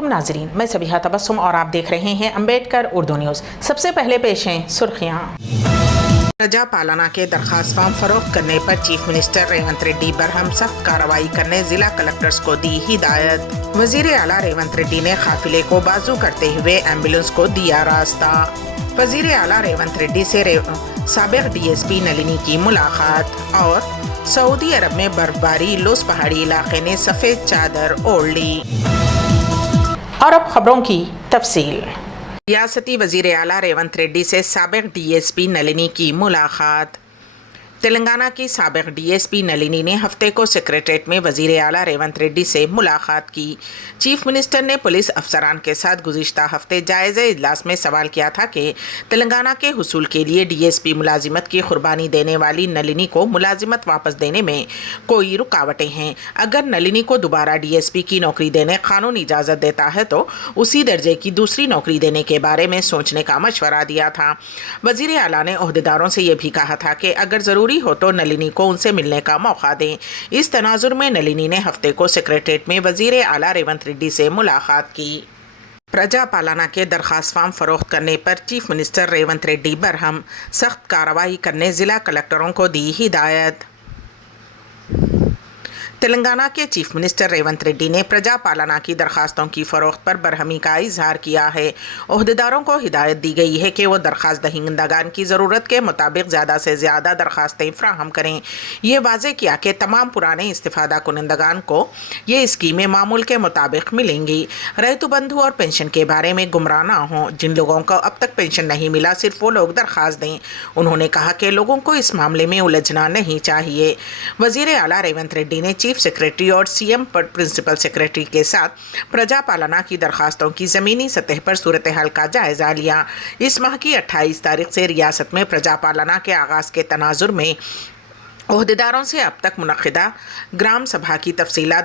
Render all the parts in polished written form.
अस्सलामुअलैकुम नाजरीन, मैं सबिहा तबस्सुम और आप देख रहे हैं अम्बेडकर उर्दू न्यूज़। सबसे पहले पेश हैं सुर्खियाँ। प्रजा पालना के दरखास्त फॉर्म फरोख्त करने पर चीफ मिनिस्टर रेवंत रेड्डी बरहम सख्त कार्रवाई करने जिला कलेक्टर्स को दी हिदायत। वजीर आला रेवंत रेड्डी ने काफिले को बाजू करते हुए एम्बुलेंस को दिया रास्ता। वजीर आला रेवंत रेड्डी से साबिक DSP नलिनी की मुलाकात। और सऊदी अरब में बर्फबारी, लुस पहाड़ी इलाके ने सफ़ेद चादर ओढ़ ली। और अब खबरों की तफसील। रियासती वजीर आला रेवंत रेड्डी से साबिक DSP नलिनी की मुलाकात। तेलंगाना की साबिक DSP नलिनी ने हफ्ते को सेक्रेटरीट में वजीर आला रेवंत रेड्डी से मुलाकात की। चीफ मिनिस्टर ने पुलिस अफसरान के साथ गुज़िश्ता हफ्ते जायज़े इजलास में सवाल किया था कि तेलंगाना के हुसूल के लिए DSP मुलाजिमत की कुर्बानी देने वाली नलिनी को मुलाजिमत वापस देने में कोई रुकावटें हैं। अगर नलिनी को दोबारा DSP की नौकरी देने कानून इजाज़त देता है तो उसी दर्जे की दूसरी नौकरी देने के बारे में सोचने का मशवरा दिया था। वजीर आला ने ओहदेदारों से यह भी कहा था कि अगर ज़रूरी हो तो नलिनी को उनसे मिलने का मौका दें। इस तनाजुर में नलिनी ने हफ्ते को सेक्रेटरीट में वजीर आला रेवंत रेड्डी से मुलाकात की। प्रजा पालना के दरखास्त फॉर्म फरोख्त करने पर चीफ मिनिस्टर रेवंत रेड्डी बरहम सख्त कार्रवाई करने जिला कलेक्टरों को दी हिदायत। तेलंगाना के चीफ मिनिस्टर रेवंत रेड्डी ने प्रजा पालना की दरखास्तों की फ़रोख्त पर बरहमी का इजहार किया है। ओहदेदारों को हिदायत दी गई है कि वो दरखास्त दहिंदगान की ज़रूरत के मुताबिक ज़्यादा से ज़्यादा दरखास्तें फ्राहम करें। ये वाज़े किया कि तमाम पुराने इस्तिफ़ादा कुनंदगान को ये स्कीमें मामूल के मुताबिक मिलेंगी। रैतु बंधु और पेंशन के बारे में गुमराह ना हों। जिन लोगों को अब तक पेंशन नहीं मिला सिर्फ वो लोग दरखास्त दें। उन्होंने कहा कि लोगों को इस मामले में उलझना नहीं चाहिए। वज़ीर आला रेवंत रेड्डी ने चीफ सेक्रेटरी और CM प्रिंसिपल सेक्रेटरी के साथ प्रजा पालना की दरखास्तों की ज़मीनी सतह पर सूरत हाल का जायज़ा लिया। इस माह की 28 तारीख से रियासत में प्रजा पालना के आगाज़ के तनाजुर में ओहदेदारों से अब तक मुनक़िदा ग्राम सभा की तफसीलात,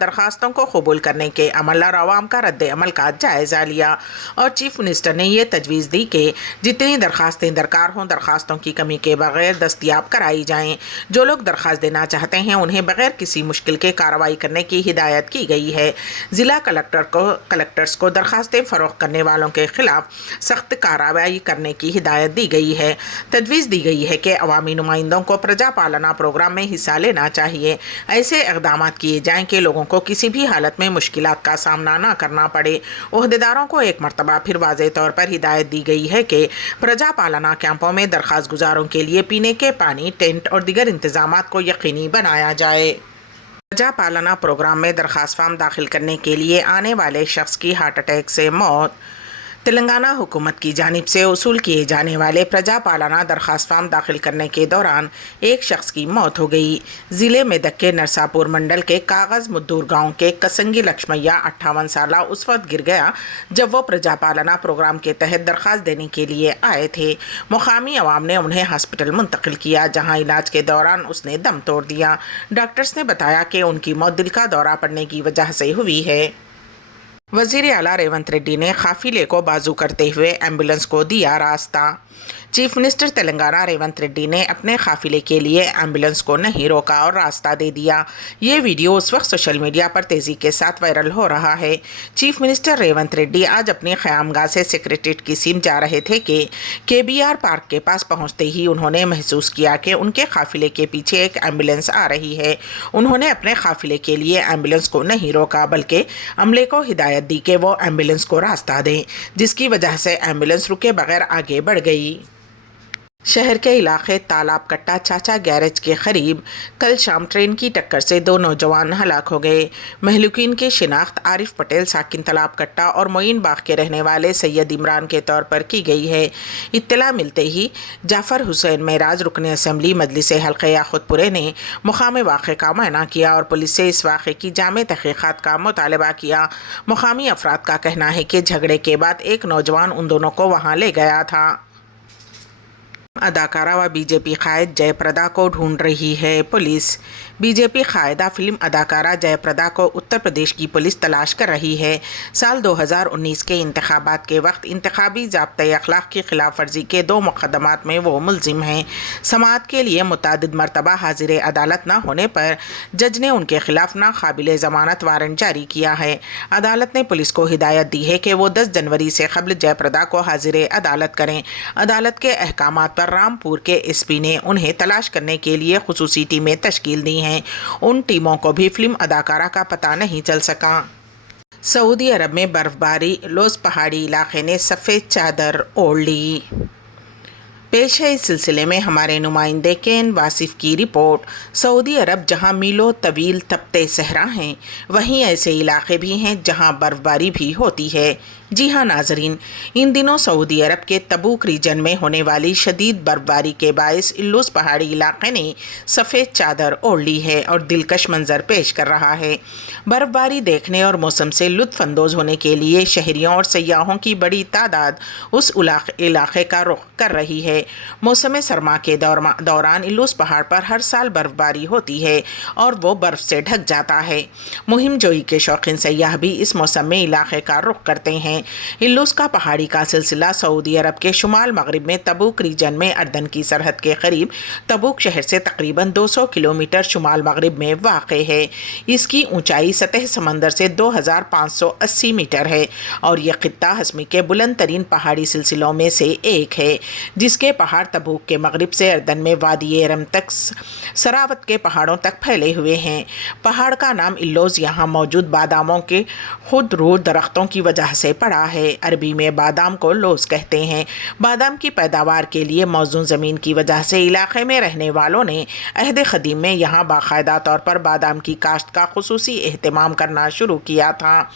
दरखास्तों को कबूल करने के अमल और आवाम का रद्द अमल का जायज़ा लिया। और चीफ मिनिस्टर ने यह तजवीज़ दी कि जितनी दरखास्तें दरकार हों दरखास्तों की कमी के बगैर दस्तयाब कराई जाएँ। जो लोग दरख्वास्त देना चाहते हैं उन्हें बगैर किसी मुश्किल के कार्रवाई करने की हिदायत की गई है। ज़िला कलेक्टर्स को दरखास्तें फ़रोख्त करने वालों के ख़िलाफ़ सख्त कार्रवाई करने की हिदायत दी गई है। तजवीज़ दी गई है कि अवामी नुमाइंदों को प्रजा पालना प्रोग्राम में हिस्सा लेना चाहिए। ऐसे इक़दाम किए जाएं कि लोगों को किसी भी हालत में मुश्किलात का सामना न करना पड़े। ओहदेदारों को एक मरतबा फिर वाज़ेह तौर पर हिदायत दी गई है कि प्रजा पालना कैंपों में दरख्वास्त गुजारों के लिए पीने के पानी, टेंट और दीगर इंतजामात को यकीनी बनाया जाए। प्रजा पालना प्रोग्राम में दरख्वास्त फॉर्म दाखिल करने के लिए आने वाले शख्स की हार्ट अटैक से मौत। तेलंगाना हुकूमत की जानिब से वसूल किए जाने वाले प्रजा पालना दरख्वास्त फॉर्म दाखिल करने के दौरान एक शख्स की मौत हो गई। ज़िले मेदक के नरसापुर मंडल के कागज़ मुद्दूर गांव के कसंगी लक्ष्मैया 58 साला उस वक्त गिर गया जब वो प्रजा पालना प्रोग्राम के तहत दरख्वास्त देने के लिए आए थे। मुकामी अवाम ने उन्हें हॉस्पिटल मुंतकिल किया जहाँ इलाज के दौरान उसने दम तोड़ दिया। डॉक्टर्स ने बताया कि उनकी मौत दिल का दौरा पड़ने की वजह से हुई है। वज़ीर आला रेवंत रेड्डी ने काफिले को बाजू करते हुए एम्बुलेंस को दिया रास्ता। चीफ मिनिस्टर तेलंगाना रेवंत रेड्डी ने अपने काफिले के लिए एम्बुलेंस को नहीं रोका और रास्ता दे दिया। ये वीडियो उस वक्त सोशल मीडिया पर तेज़ी के साथ वायरल हो रहा है। चीफ मिनिस्टर रेवंत रेड्डी आज अपनी क़यामगाह से सेक्रेटरीट की सीम जा रहे थे कि KBR पार्क के पास पहुंचते ही उन्होंने महसूस किया कि उनके काफिले के पीछे एक एम्बुलेंस आ रही है। उन्होंने अपने काफिले के लिए एम्बुलेंस को नहीं रोका बल्कि अमले को हिदायत दी कि वो एम्बुलेंस को रास्ता दें, जिसकी वजह से एम्बुलेंस रुके बगैर आगे बढ़ गई। शहर के इलाके तालाब कट्टा चाचा गैरेज के करीब कल शाम ट्रेन की टक्कर से 2 नौजवान हलाक हो गए। महलूकीन की शिनाख्त आरिफ पटेल साकिन तालाब कट्टा और मोइन बाग के रहने वाले सैयद इमरान के तौर पर की गई है। इत्तला मिलते ही जाफ़र हुसैन मेराज रुकन असम्बली मजलिस हल्क़े याक़ूतपुरे ने मुक़ाम वाक़े का मुआयना किया और पुलिस से इस वाक़े की जामे तहक़ीक़ात का मुतालबा किया। मुक़ामी अफराद का कहना है कि झगड़े के बाद एक नौजवान उन दोनों को वहाँ ले गया था। अदाकारा व बीजेपी कायद जयप्रदा को ढूंढ रही है पुलिस। बीजेपी कायदा फिल्म अदाकारा जयप्रदा को उत्तर प्रदेश की पुलिस तलाश कर रही है। साल 2019 के इंतखाबात के वक्त इंतखाबी ज़ाब्ते अखलाक की खिलाफ वर्जी के 2 मुकदमात में वो मुलजिम हैं। समाअत के लिए मुतादिद मरतबा हाजिर अदालत न होने पर जज ने उनके खिलाफ नाकाबिल ज़मानत वारंट जारी किया है। अदालत ने पुलिस को हिदायत दी है कि वो 10 जनवरी से कबल जयप्रदा को हाजिर अदालत करें। अदालत के अहकामात पर रामपुर के एसपी ने उन्हें तलाश करने के लिए खुसूसी टीमें तश्कील दी हैं। उन टीमों को भी फिल्म अदाकारा का पता नहीं चल सका। सऊदी अरब में बर्फबारी, लोस पहाड़ी इलाके ने सफ़ेद चादर ओढ़ ली। पेश है इस सिलसिले में हमारे नुमाइंदे केन वासिफ की रिपोर्ट। सऊदी अरब जहां मीलों तवील तपते सहरा हैं, वहीं ऐसे इलाके भी हैं जहां बर्फबारी भी होती है। जी हाँ नाजरीन, इन दिनों सऊदी अरब के तबूक रीजन में होने वाली शदीद बर्फबारी के बायस इल्लूस पहाड़ी इलाके ने सफ़ेद चादर ओढ़ ली है और दिलकश मंजर पेश कर रहा है। बर्फबारी देखने और मौसम से लुत्फ़ अंदोज़ होने के लिए शहरियों और सयाहों की बड़ी तादाद उस इलाके का रुख कर रही है। मौसम सरमा के दौरान इल्लूस पहाड़ पर हर साल बर्फबारी होती है और वो बर्फ़ से ढक जाता है। मुहिम जोई के शौकीन सयाह भी इस मौसम में इलाके का रुख करते हैं। इल्लूस का पहाड़ी का सिलसिला सऊदी अरब के शुमाल मगरिब में तबूक रीजन में अर्दन की सरहद के करीब तबूक शहर से तकरीबन 200 किलोमीटर शुमाल मगरिब में वाक़े है। इसकी ऊंचाई सतह समंदर से 2580 मीटर है और यह खित्ता हस्मी के बुलंद तरीन पहाड़ी सिलसिलों में से एक है, जिसके पहाड़ तबूक के मगरिब से अर्दन में वादी एरम तक सरावत के पहाड़ों तक फैले हुए हैं। पहाड़ का नाम इल्लोज़ यहाँ मौजूद बादामों के खुद रू दरख्तों की वजह से पड़ा है। अरबी में बादाम को लोस कहते हैं। बादाम की पैदावार के लिए मौजूद ज़मीन की वजह से इलाके में रहने वालों ने अहद क़दीम में यहाँ बाकायदा तौर पर बादाम की काश्त का खुसूसी एहतमाम करना शुरू किया था।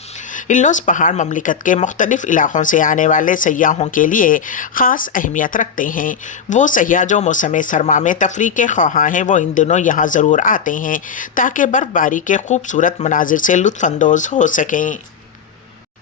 इल्लोस पहाड़ ममलिकत के मुख्तलिफ इलाक़ों से आने वाले सयाहों के लिए ख़ास अहमियत रखते हैं। वो सयाह जो मौसम सरमा में तफरीह के ख्वाहां हैं, वो इन दिनों यहाँ ज़रूर आते हैं ताकि बर्फ़बारी के खूबसूरत मनाजिर से लुत्फ़ अंदोज़ हो सकें।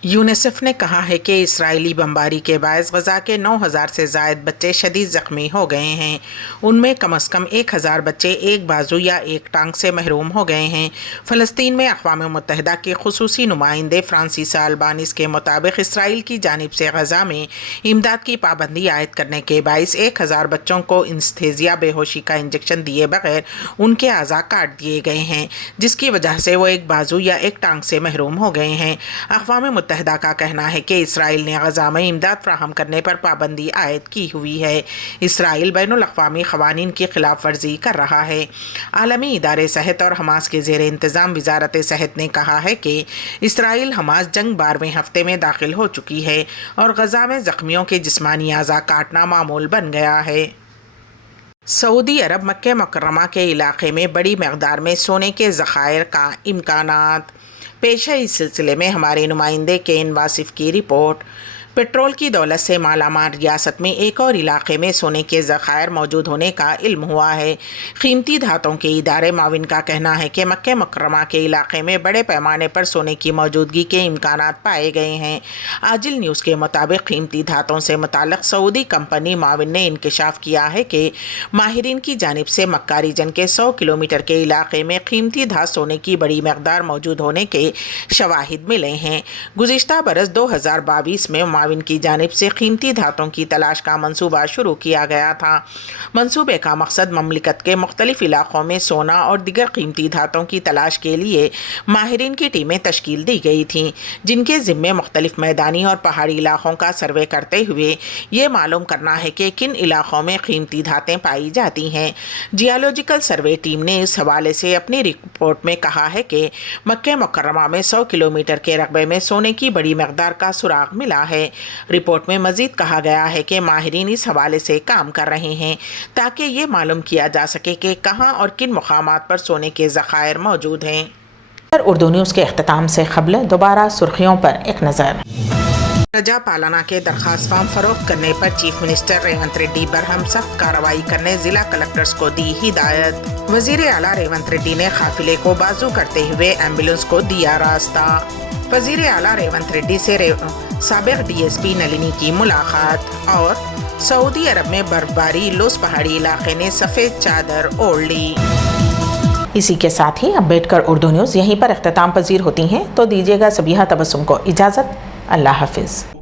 यूनिसेफ ने कहा है कि इस्राइली बमबारी के बायस गज़ा के 9000 से ज़ायद बच्चे शदीद ज़ख्मी हो गए हैं। उनमें कम अज़ कम 1000 बच्चे एक बाजू या एक टांग से महरूम हो गए हैं। फ़लस्तीन में अक़वाम मुत्तहिदा के खुसूसी नुमाइंदे फ्रांसीसा अल्बानीस के मुताबिक इसराइल की जानिब से गज़ा में इमदाद की पाबंदी आयद करने के बायस 1000 बच्चों को इंस्थेजिया बेहोशी का इंजेक्शन दिए बगैर उनके आज़ा काट दिए गए हैं, जिसकी वजह से वो एक बाजू या एक टांग से महरूम हो गए हैं। अक़वाम मुत्तहिदा का कहना है कि इसराइल ने गज़ा में इमदाद फ्राहम करने पर पाबंदी आयद की हुई है। इसराइल बैनुल अक़वामी क़वानीन की खिलाफ वर्जी कर रहा है। आलमी इदारे सेहत और हमास के ज़ेर इंतज़ाम वज़ारत सेहत ने कहा है कि इसराइल हमास जंग 12वें हफ्ते में दाखिल हो चुकी है और गज़ा में ज़ख्मियों के जिस्मानी आज़ा काटना मामूल बन गया है। सऊदी अरब मक्के मुकर्रमा के इलाके में बड़ी मकदार में सोने के ज़खायर का इम्कानात। पेश है इस सिलसिले में हमारे नुमाइंदे केन वासिफ की रिपोर्ट। पेट्रोल की दौलत से मालामाल रियासत में एक और इलाके में सोने के ज़खायर मौजूद होने का इल्म हुआ है। कीमती धातों के इदारे माविन का कहना है कि मक्के मुकर्रमा के इलाके में बड़े पैमाने पर सोने की मौजूदगी के इम्कानात पाए गए हैं। आजिल न्यूज़ के मुताबिक कीमती धातों से मुताल्लिक़ सऊदी कंपनी माविन ने इंकशाफ किया है कि माहिरीन की जानिब से मक्का रीजन के 100 किलोमीटर के इलाके में कीमती धात सोने की बड़ी मकदार मौजूद होने के शवाहिद मिले हैं। गुज़िश्ता बरस 2022 में माविन की जानिब से कीमती धातों की तलाश का मंसूबा शुरू किया गया था। मंसूबे का मकसद ममलिकत के मुख्तलिफ इलाक़ों में सोना और दिगर कीमती धातों की तलाश के लिए माहिरीन की टीमें तश्कील दी गई थीं, जिनके ज़िम्मे मुख्तलिफ मैदानी और पहाड़ी इलाक़ों का सर्वे करते हुए ये मालूम करना है कि किन इलाक़ों में कीमती धातें पाई जाती हैं। जियोलॉजिकल सर्वे टीम ने इस हवाले से अपनी रिपोर्ट में कहा है कि मक्के मुकर्रमा में 100 किलोमीटर के रकबे में सोने की बड़ी मकदार का सुराग मिला है। रिपोर्ट में मज़ीद कहा गया है कि माहिरीन इस हवाले से काम कर रहे हैं ताकि ये मालूम किया जा सके कि कहाँ और किन मुकामात पर सोने के ज़खायर मौजूद हैं। उर्दू न्यूज़ के अख्ताम से क़बल दोबारा सुर्खियों पर एक नज़र। प्रजा पालना के दरख्वास्त फॉर्म फरोख्त करने पर चीफ मिनिस्टर रेवंत रेड्डी बरहम सख्त कार्रवाई करने जिला कलेक्टर्स को दी हिदायत। वज़ीर आला रेवंत रेड्डी ने काफिले को बाजू करते हुए एम्बुलेंस को दिया रास्ता। वज़ीर आला रेवंत रेड्डी से साबिक़ DSP नलिनी की मुलाकात। और सऊदी अरब में बर्फबारी, लुस पहाड़ी इलाके ने सफ़ेद चादर ओढ़ ली। इसी के साथ ही अब बैठकर उर्दू न्यूज़ यहीं पर इख्तिताम पजीर होती हैं, तो दीजिएगा सबीहा तबस्सुम को इजाज़त। अल्लाह हाफिज़।